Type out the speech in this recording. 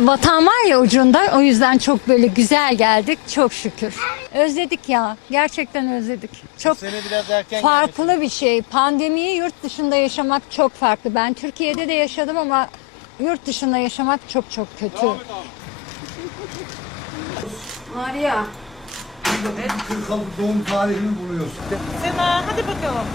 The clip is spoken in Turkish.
Vatan var ya ucunda o yüzden çok böyle güzel geldik çok şükür. Özledik ya gerçekten özledik. Çok Sene biraz erken farklı gelmiş. bir şey. Pandemiyi yurt dışında yaşamak çok farklı. Ben Türkiye'de de yaşadım ama yurt dışında yaşamak çok çok kötü. Maria 46 doğum tarihini buluyorsun. Sena hadi bakalım.